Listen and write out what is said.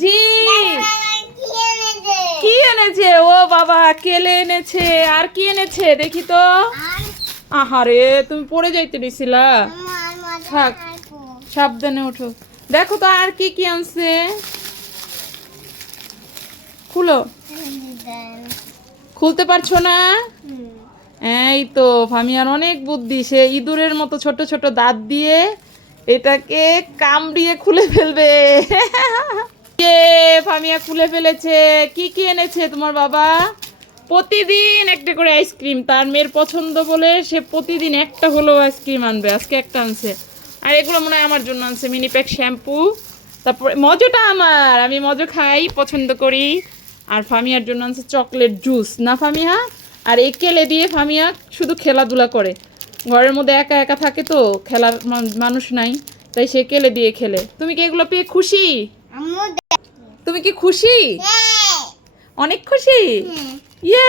জি কি এনেছে? ও বাবা কেলে এনেছে, আর কি এনেছে দেখি তো। আহারে তুমি পড়ে যাইতে দিছিলা। থাক সাবধানে ওঠো। দেখো তো আর কি কি আনছে, খুলো। খুলতে পারছো না? এই তো ফামিয়ার অনেক বুদ্ধি, সে ইঁদুরের মতো ছোট ছোট দাঁত দিয়ে এটাকে কামড়িয়ে খুলে ফেলবে। ফামিয়া খুলে ফেলেছে। কি কি এনেছে তোমার বাবা? প্রতিদিন একটা করে আইসক্রিম, তার মেয়ের পছন্দ বলে সে প্রতিদিন একটা হলেও আইসক্রিম আনবে, আজকে একটা আনছে। আর এগুলো মনে হয় আমার জন্য আনছে, মিনি প্যাক শ্যাম্পু। তারপরে মজোটা আমার, আমি মজো খাই পছন্দ করি। আর ফামিয়ার জন্য আনছে চকলেট জুস, না ফামিয়া? আর এই কেলে দিয়ে ফামিয়া শুধু খেলাধুলা করে, ঘরের মধ্যে একা একা থাকে তো, খেলার মানুষ নাই, তাই সে কেলে দিয়ে খেলে। তুমি কি এগুলো পেয়ে খুশি? তুমি কি খুশি? অনেক খুশি। ইয়ে